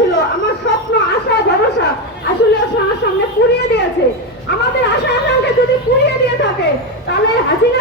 ছিল, আমার স্বপ্ন, আশা, ভরসা আসলে আমার সামনে পুড়িয়ে দিয়েছে। আমাদের আশা আকাঙ্ক্ষা যদি পুড়িয়ে দিয়ে থাকে, তাহলে হাজিরা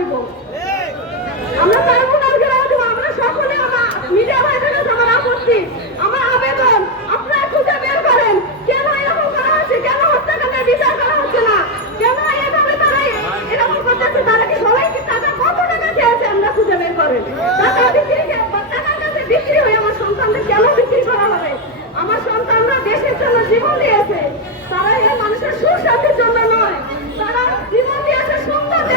দিব। আমরা ট্রাইব্যুনাল ঘেরাও দিব আমরা সকলে আমার মিডিয়া ভাইদের কাছে আমার আপত্তি, আমার আবেদন, আপনারা খুঁজে বের করেন। কেন এরকম করা হচ্ছে? কেন হত্যাকাণ্ডের বিচার করা হচ্ছে না? কেন এভাবে তারা এরকম করতেছে? তারা কি সবাই কি টাকা কত টাকা খেয়েছে? আমরা খুঁজে বের করেন। টাকা বিক্রি টাকার কাছে বিক্রি হয়ে আমার সন্তানদের কেন বিক্রি করা হবে? আমার সন্তানরা দেশের জন্য জীবন দিয়েছে। তারা এই মানুষের সুস্বাস্থ্যের জন্য নয় তারা জীবন দিয়েছে সুন্দর দেশের জন্য তাদের বিরোধিতা ভোগ করার জন্য নয়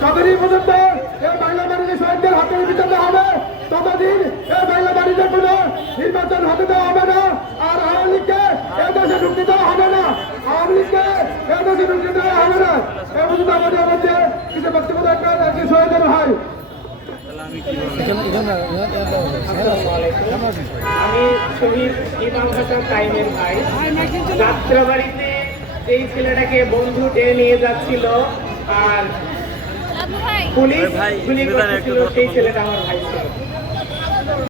যতদিন পর্যন্ত এই বাংলা বাড়িতে শহীদদের হাতে বিচার হবে। ততদিন এই বাংলা বাড়িতে কোনো নির্বাচন হতে দেওয়া হবে না। আর আওয়ামী লীগকে এই দেশে ঢুকতে দেওয়া হবে না। আওয়ামী লীগকে এই দেশে ঢুকতে দেওয়া হবে না। এই পর্যন্ত আমাদের মধ্যে কিছু বক্তব্য দরকার একটি শহীদের হয় আমি শহীদ ইমাম হাসান তাইমের ভাই। যাত্রাবাড়িতে এই ছেলেটাকে বন্ধু টেনে নিয়ে যাচ্ছিল। আর পুলিশ গুলি করতেছিল সেই ছেলেটা আমার ভাই ছিল।